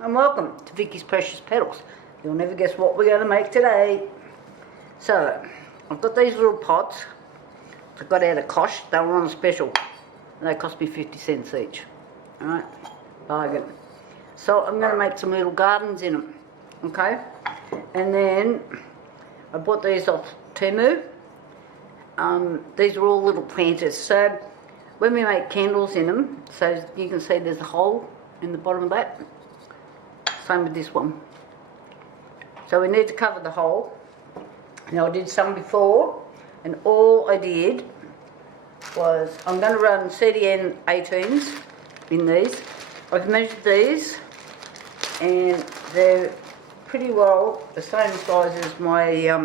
and welcome to Vicky's Precious Petals. You'll never guess what we're going to make today. So, I've got these little pots I got out of Kosh. They were on a special. They cost me 50 cents each. Alright, bargain. So I'm going to make some little gardens in them. Okay? And then I bought these off Temu. These are all little planters. So when we make candles in them, so you can see there's a hole in the bottom of that. Same with this one. So we need to cover the hole. Now I did some before, and all I did was, I'm going to run CDN 18s in these. I've measured these, and they're pretty well the same size as my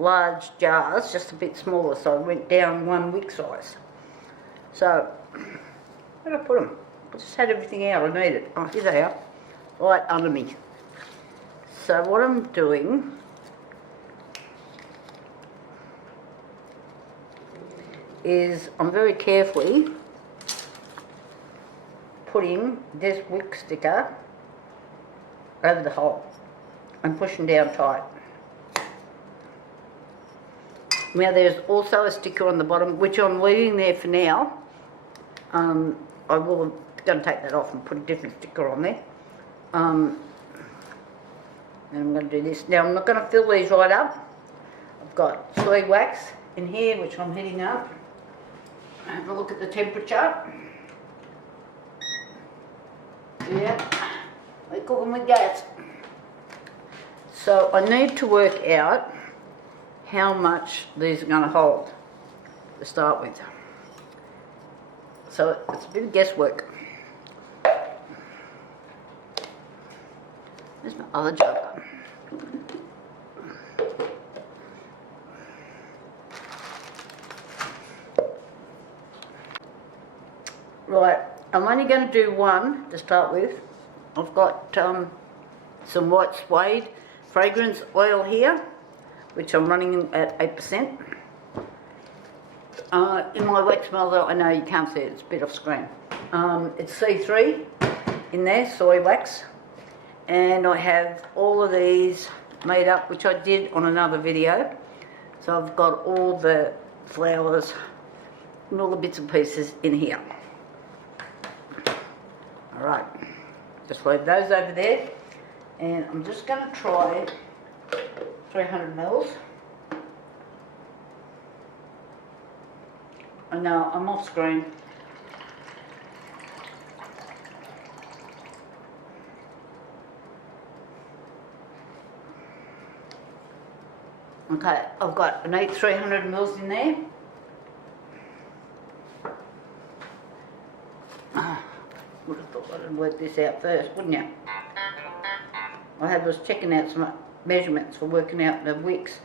large jars, just a bit smaller, so I went down 1 wick size. So, where did I put them? I just had everything out, I need it. Oh, here they are, right under me. So what I'm doing is I'm very carefully putting this wick sticker over the hole and pushing down tight. Now there's also a sticker on the bottom which I'm leaving there for now. I will going to take that off and put a different sticker on there. And I'm going to do this. Now I'm not going to fill these right up. I've got soy wax in here which I'm heating up. Have a look at the temperature. Yeah, we're cooking with gas. So I need to work out how much these are going to hold to start with. So it's a bit of guesswork. There's my other jug. Right, I'm only going to do one to start with. I've got some white suede fragrance oil here, which I'm running at 8%. In my wet smell though, I know you can't see it, it's a bit off screen. It's C3 in there, soy wax. And I have all of these made up, which I did on another video. So I've got all the flowers and all the bits and pieces in here. Alright, just load those over there. And I'm just going to try 300 mils. I know, I'm off screen. Okay, I need 300 mils in there. Would have thought I'd work this out first, wouldn't you? I was checking out some measurements for working out the wicks.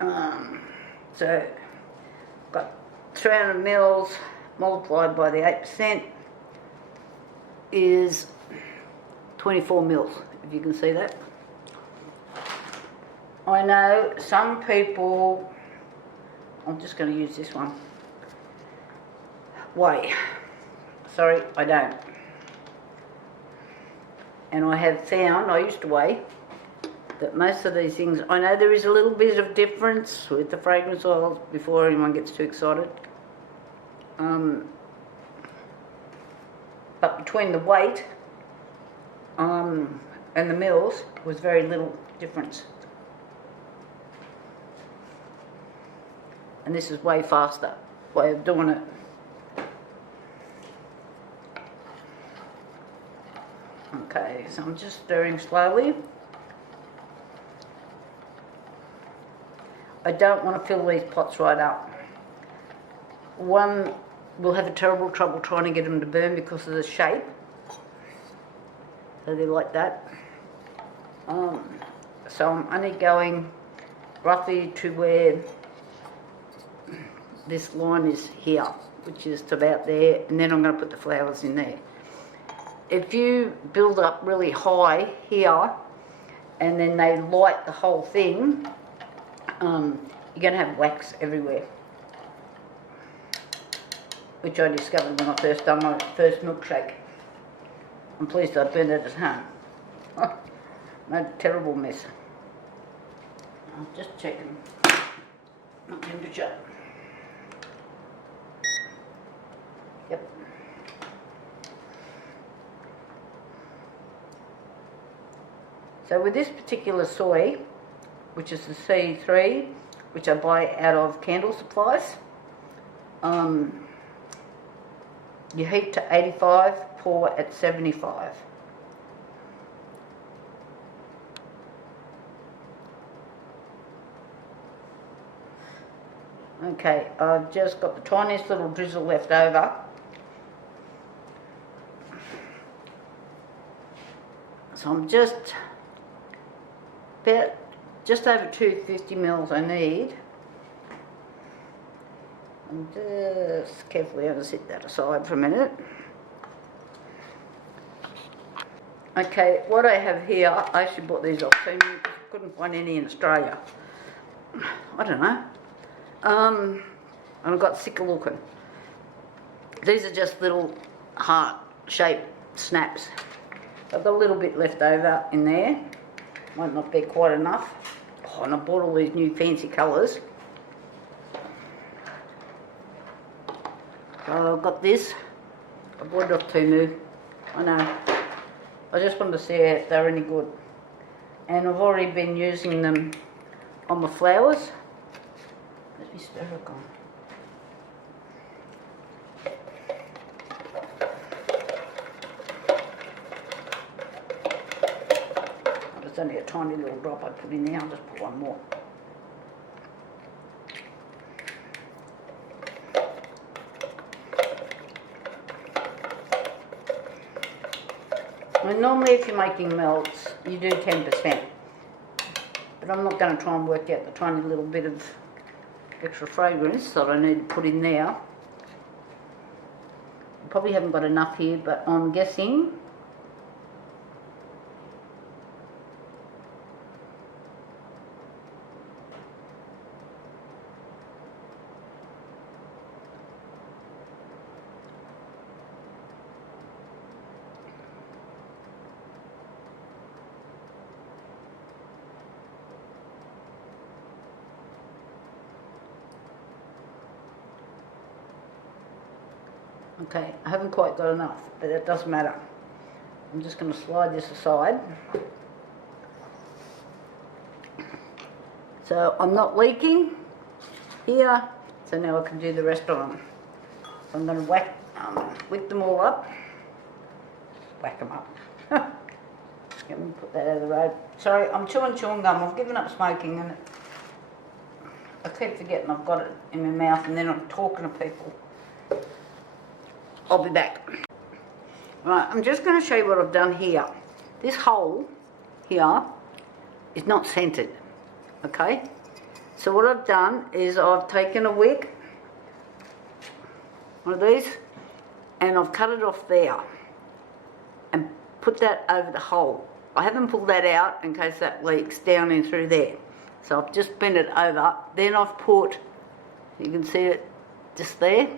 So, got 300 mils multiplied by the 8% is 24 mils, if you can see that. I know some people, I'm just going to use this one, weigh. Sorry, I don't. And I have found, I used to weigh, that most of these things, I know there is a little bit of difference with the fragrance oils before anyone gets too excited. But between the weight and the mils was very little difference. And this is way faster way of doing it. Okay, so I'm just stirring slowly. I don't want to fill these pots right up. One, we'll have a terrible trouble trying to get them to burn because of the shape. So they're like that. So I'm only going roughly to where this line is here, which is to about there, and then I'm going to put the flowers in there. If you build up really high here and then they light the whole thing, you're going to have wax everywhere, which I discovered when I first done my first milkshake. I'm pleased I burned it at home. Oh, made a terrible mess. I'm just checking. Not temperature. Yep. So with this particular soy, which is the C3, which I buy out of candle supplies, you heat to 85, pour at 75. Okay, I've just got the tiniest little drizzle left over. So I'm just over 250 mils I need. I'm just carefully going to set that aside for a minute. Okay, what I have here, I actually bought these off Temu because I couldn't find any in Australia. I don't know. And I got sick of looking. These are just little heart-shaped snaps. I've got a little bit left over in there. Might not be quite enough. Oh, and I bought all these new fancy colours. So I've got this. I bought it off Temu. I know. I just wanted to see if they're any good. And I've already been using them on my flowers. Let me stir it on. It's only a tiny little drop I put in there. I'll just put one more. I mean, normally if you're making melts, you do 10%. But I'm not going to try and work out the tiny little bit of extra fragrance that I need to put in there. I probably haven't got enough here, but I'm guessing okay, I haven't quite got enough, but that doesn't matter. I'm just going to slide this aside. So I'm not leaking here, so now I can do the rest of them. So I'm going to wick them all up. Whack them up. Let me put that out of the road. Sorry, I'm chewing gum. I've given up smoking and I keep forgetting I've got it in my mouth and then I'm talking to people. I'll be back. Right, I'm just going to show you what I've done here. This hole here is not centered, okay? So what I've done is I've taken a wick, one of these, and I've cut it off there and put that over the hole. I haven't pulled that out in case that leaks down in through there. So I've just bent it over. Then I've put, you can see it just there.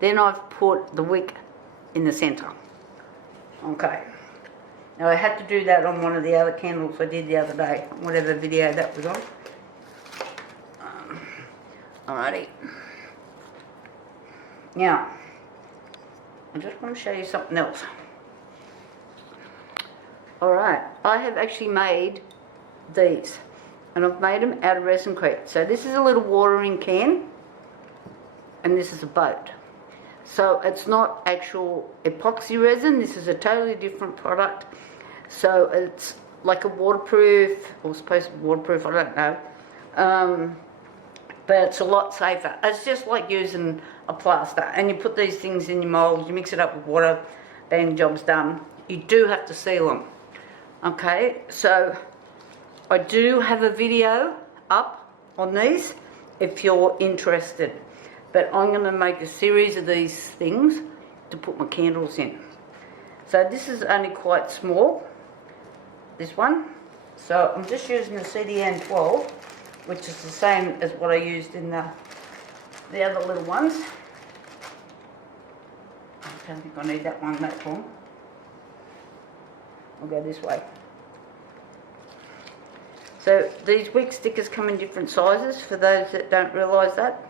Then I've put the wick in the centre. Okay. Now I had to do that on one of the other candles I did the other day, whatever video that was on. Alrighty. Now, I just want to show you something else. Alright, I have actually made these. And I've made them out of ResinCrete. So this is a little watering can. And this is a boat. So it's not actual epoxy resin, this is a totally different product. So it's like a waterproof, or supposed to be waterproof, I don't know. But it's a lot safer. It's just like using a plaster. And you put these things in your mould, you mix it up with water, bang, job's done. You do have to seal them. Okay, so I do have a video up on these if you're interested. But I'm going to make a series of these things to put my candles in. So this is only quite small, this one. So I'm just using the CDN 12, which is the same as what I used in the other little ones. I don't think I need that one that long. I'll go this way. So these wick stickers come in different sizes for those that don't realise that.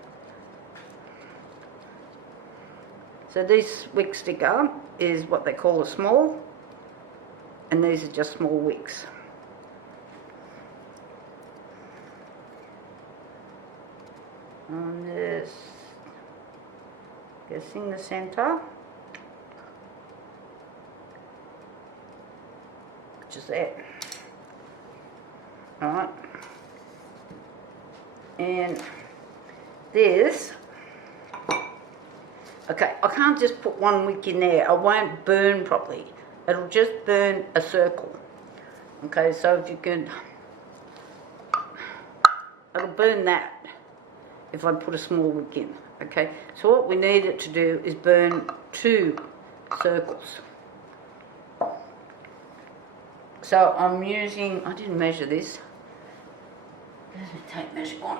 So this wick sticker is what they call a small, and these are just small wicks. And this, guessing the centre, which is that. Alright. And this, okay, I can't just put one wick in there. It won't burn properly. It'll just burn a circle. Okay, so if you can, it'll burn that if I put a small wick in. Okay, so what we need it to do is burn 2 circles. So I'm using, I didn't measure this. There's a tape measure on.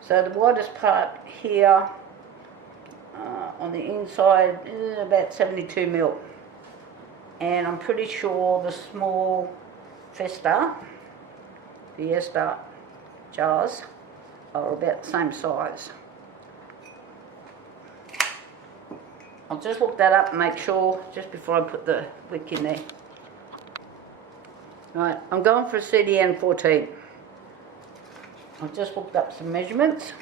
So the widest part here on the inside is about 72 mil, and I'm pretty sure the small Fiesta jars are about the same size. I'll just look that up and make sure just before I put the wick in there. Right, I'm going for a CDN 14. I've just looked up some measurements.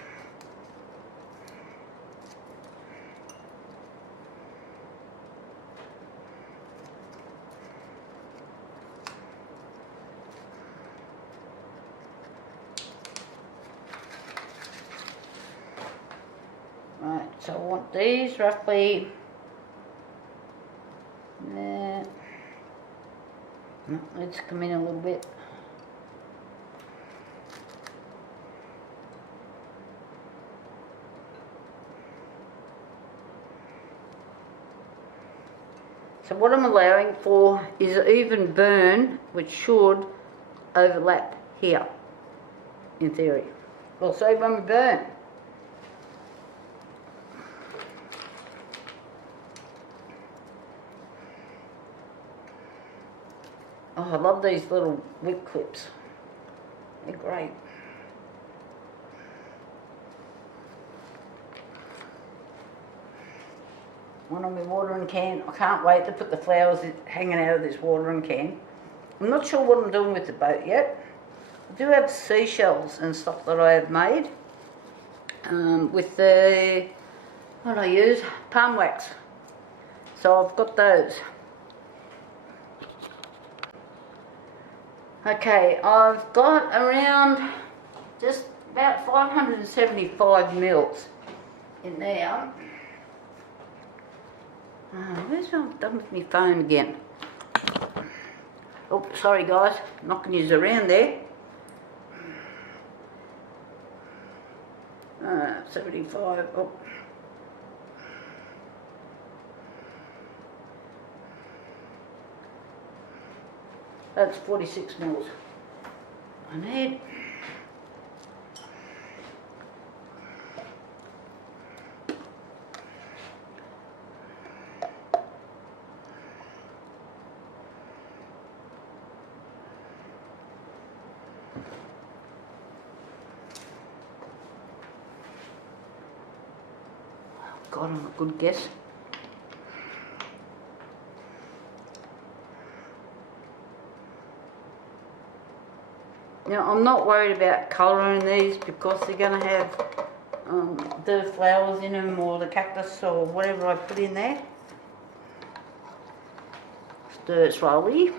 Right, so I want these roughly there. Let's come in a little bit. So what I'm allowing for is an even burn, which should overlap here, in theory. We'll see when we burn. Oh, I love these little wick clips. They're great. One on my watering can. I can't wait to put the flowers hanging out of this watering can. I'm not sure what I'm doing with the boat yet. I do have seashells and stuff that I have made with the, what do I use? Palm wax. So I've got those. Okay, I've got around just about 575 mils in there. Where's I'm done with my phone again? Oh, sorry guys, knocking you around there. 75. Oh. That's 46 mils. I need. God, I'm a good guess. Now, I'm not worried about colouring these because they're going to have the flowers in them or the cactus or whatever I put in there. Stir it slowly.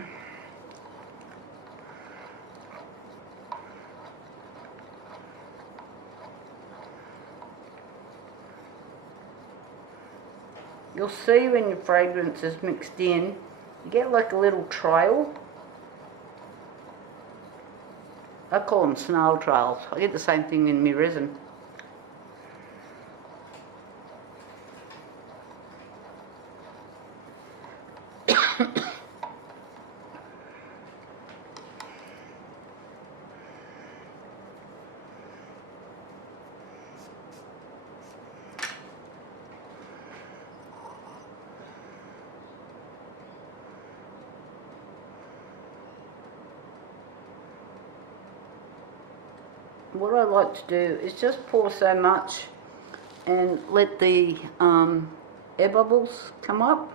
You'll see when your fragrance is mixed in, you get like a little trail. I call them snail trails. I get the same thing in my resin. what I like to do is just pour so much and let the air bubbles come up.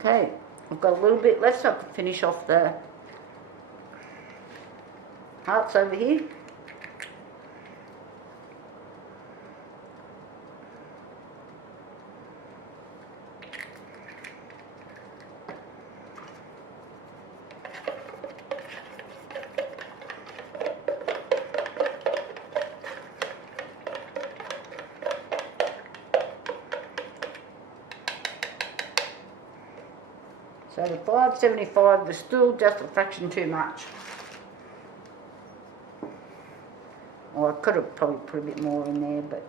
Okay, I've got a little bit left so I can finish off the hearts over here. So the 575 was still just a fraction too much. Well, I could have probably put a bit more in there, but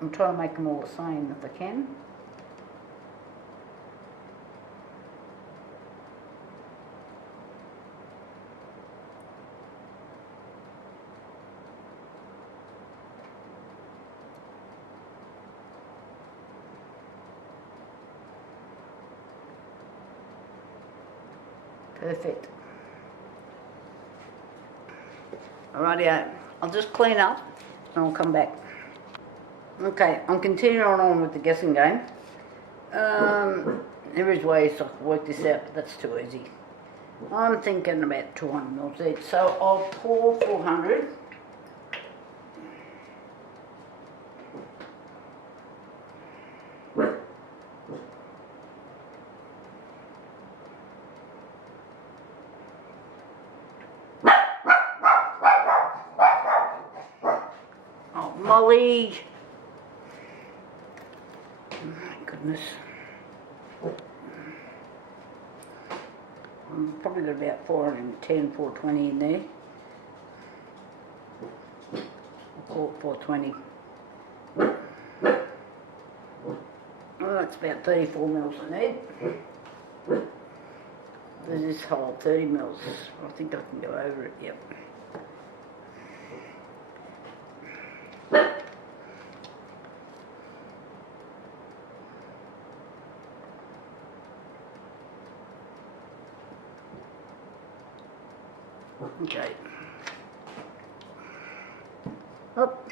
I'm trying to make them all the same if I can. Perfect. Alrighty, I'll just clean up and I'll come back. Okay, I'm continuing on with the guessing game. There is ways I can work this out, but that's too easy. I'm thinking about 200 mils each, so I'll pour 400. Molly. Oh my goodness. I've probably got about 410, 420 in there. I'll call it 420. Oh, that's about 34 mils I need. There's this hole, 30 mils. I think I can go over it, yep. Okay. Up.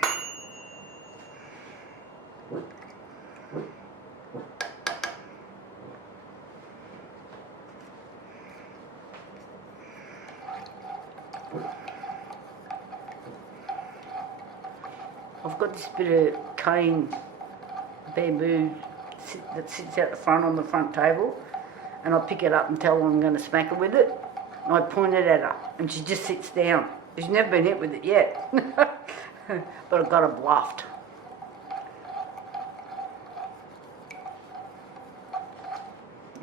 I've got this bit of cane bamboo that sits out the front on the front table, and I pick it up and tell her I'm going to smack her with it. And I point it at her, and she just sits down. She's never been hit with it yet, but I've got her bluffed.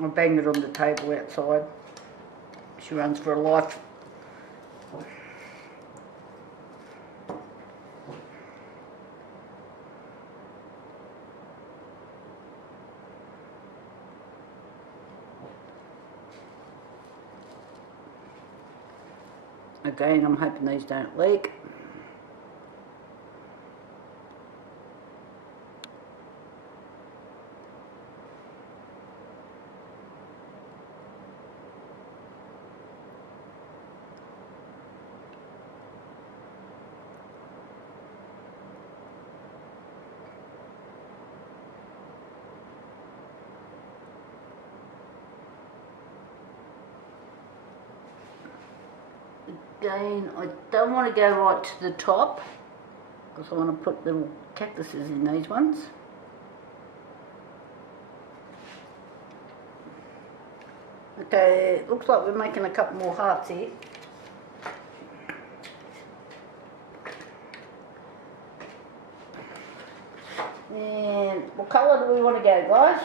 I banged it on the table outside. She runs for her life. Again, I'm hoping these don't leak. Again, I don't want to go right to the top because I want to put little cactuses in these ones. Okay, it looks like we're making a couple more hearts here. And what colour do we want to go, guys?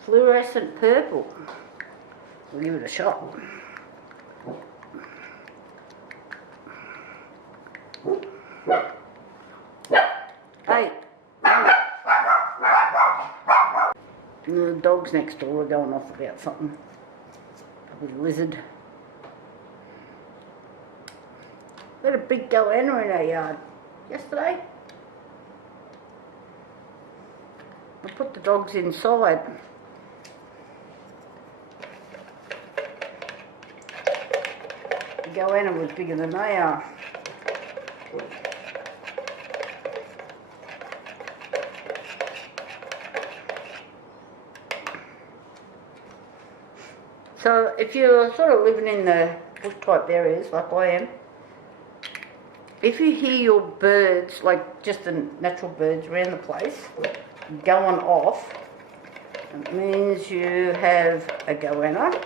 Fluorescent purple. We'll give it a shot. Hey! The dogs next door are going off about something. Probably a lizard. We had a big goanna in our yard yesterday. I put the dogs inside. The goanna was bigger than they are. So if you're sort of living in the bush type areas like I am, if you hear your birds, like just the natural birds around the place, going off, it means you have a goanna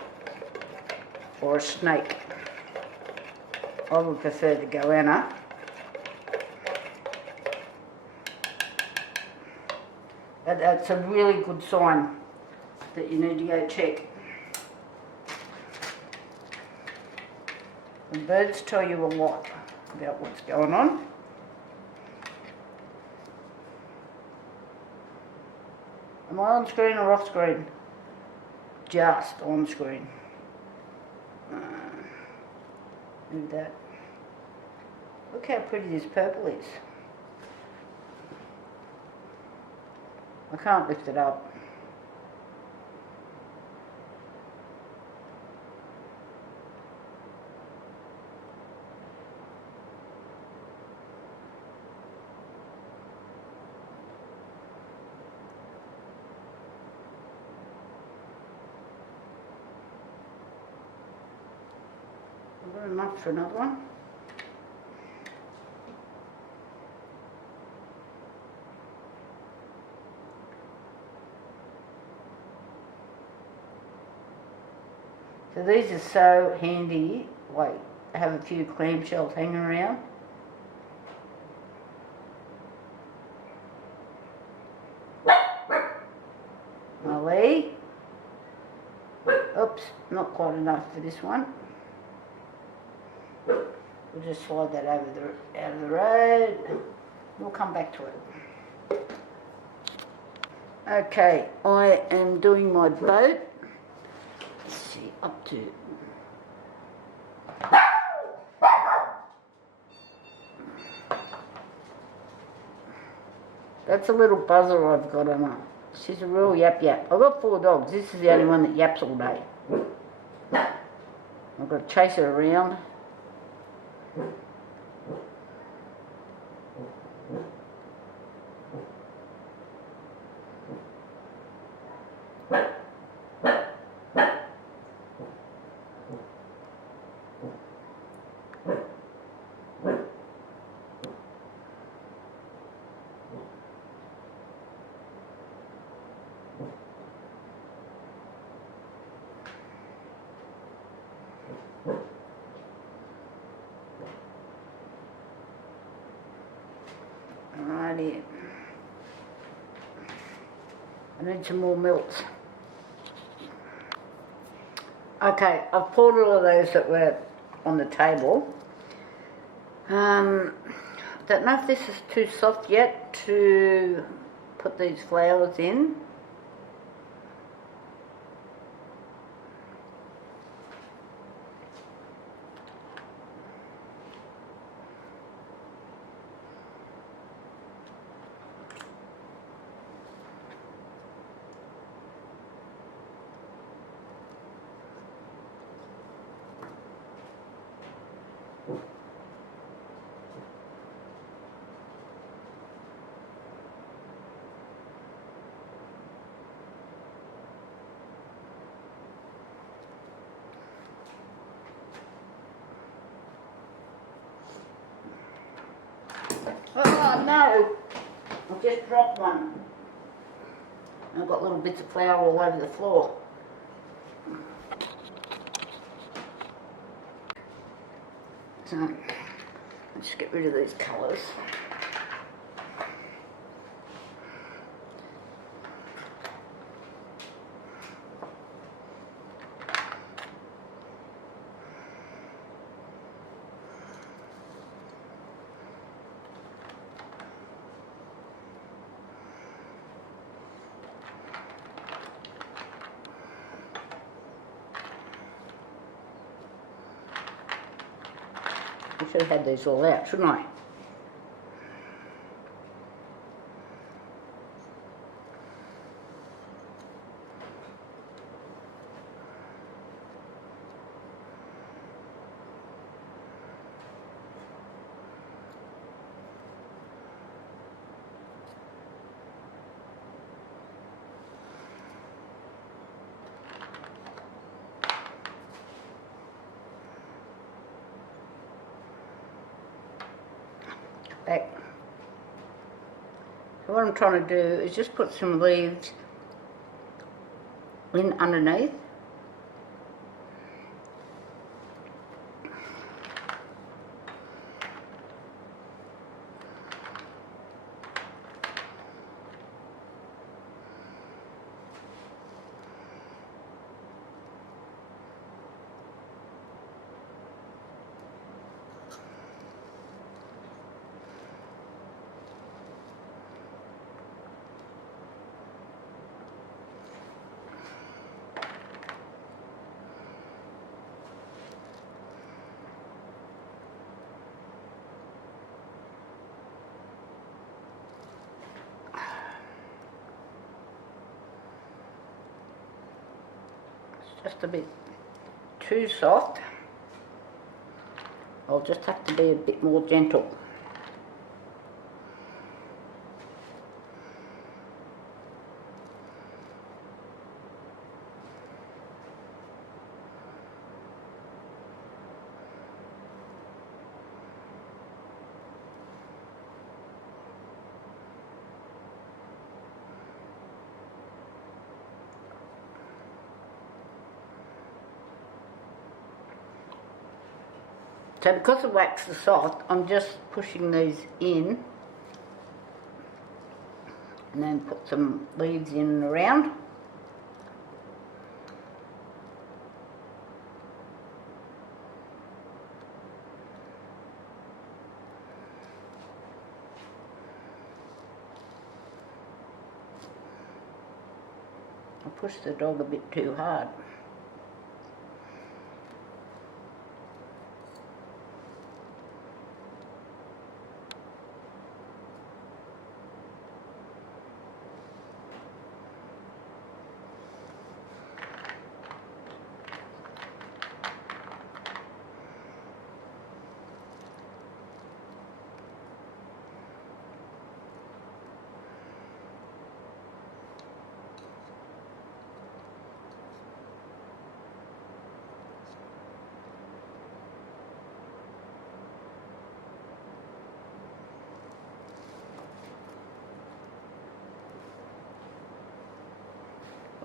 or a snake. I would prefer the goanna. That's a really good sign that you need to go check. The birds tell you a lot about what's going on. Am I on screen or off screen? Just on screen. Move that. Look how pretty this purple is. I can't lift it up. I've got enough for another one. So these are so handy, like have a few clamshells hanging around. Molly. Oops, not quite enough for this one. We'll just slide that out of the road. We'll come back to it. Okay, I am doing my boat. Let's see, up to. That's a little buzzer I've got on her. She's a real yap. I've got 4 dogs. This is the only one that yaps all day. I've got to chase her around. Alrighty. I need some more milks. Okay, I've poured all of those that were on the table. Don't know if this is too soft yet to put these flowers in. Oh no! I just dropped one. I've got little bits of flour all over the floor. So, let's get rid of these colours. I should have had these all out, shouldn't I? Back. So what I'm trying to do is just put some leaves in underneath. Just a bit too soft. I'll just have to be a bit more gentle. So because the wax is soft, I'm just pushing these in and then put some leaves in and around. I pushed the dog a bit too hard.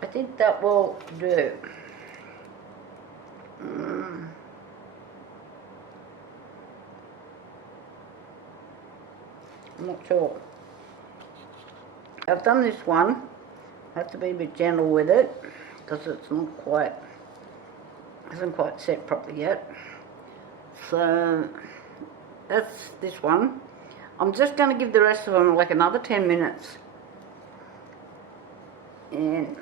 I think that will do. I'm not sure. I've done this one. I have to be a bit gentle with it because it's not quite, hasn't quite set properly yet. So that's this one. I'm just going to give the rest of them like another 10 minutes. And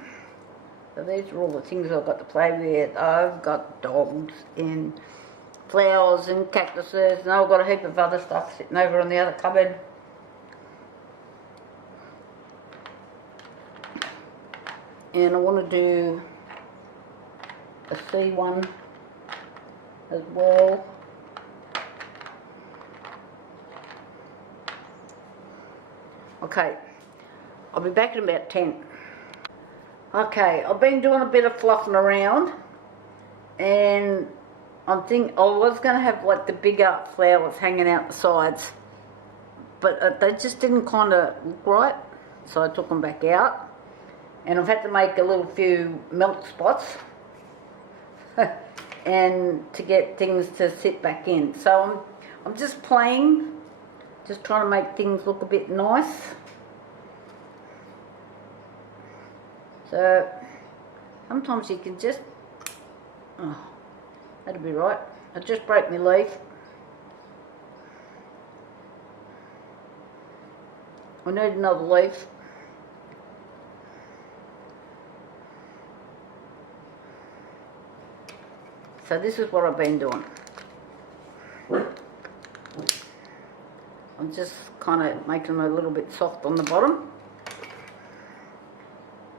so these are all the things I've got to play with. I've got dogs and flowers and cactuses, and I've got a heap of other stuff sitting over on the other cupboard. And I want to do a sea one as well. Okay, I'll be back in about 10. Okay, I've been doing a bit of fluffing around, and I was going to have like the bigger flowers hanging out the sides, but they just didn't kind of look right, so I took them back out, and I've had to make a little few melt spots and to get things to sit back in. So I'm just playing, just trying to make things look a bit nice. So sometimes you can just, oh, that'll be right. I just broke my leaf. I need another leaf. So this is what I've been doing. I'm just kind of making them a little bit soft on the bottom.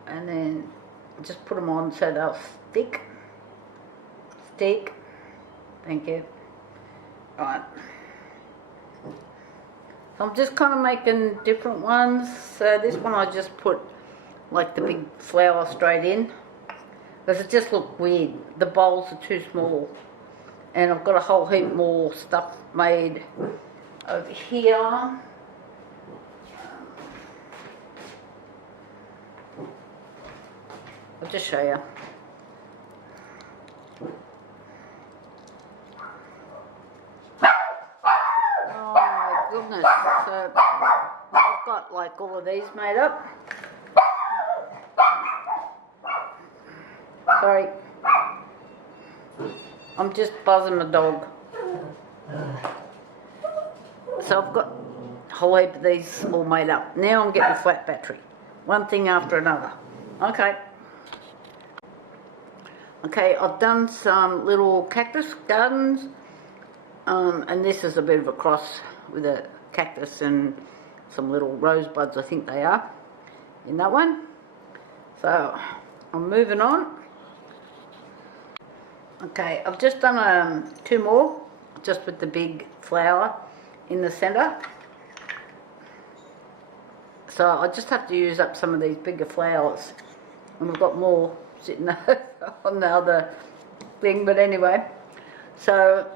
And then just put them on so they'll stick. Stick. Thank you. Right. So I'm just kind of making different ones. So this one I just put like the big flower straight in, because it just looked weird. The bowls are too small, and I've got a whole heap more stuff made over here. I'll just show you. Oh my goodness. So I've got like all of these made up. Sorry. I'm just buzzing the dog. So I've got a whole heap of these all made up. Now I'm getting a flat battery. One thing after another. Okay. Okay, I've done some little cactus gardens. And this is a bit of a cross with a cactus and some little rosebuds, I think they are, in that one. So I'm moving on. Okay, I've just done two more, just with the big flower in the centre. So I just have to use up some of these bigger flowers, and I've got more sitting on the other thing, but anyway. So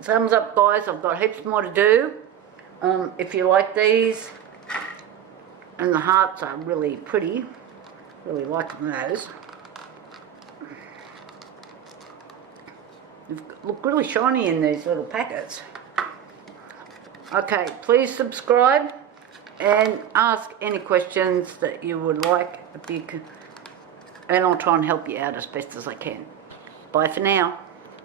thumbs up, guys. I've got heaps more to do. If you like these, and the hearts are really pretty, really liking those. They look really shiny in these little packets. Okay, please subscribe and ask any questions that you would like, if you can, and I'll try and help you out as best as I can. Bye for now.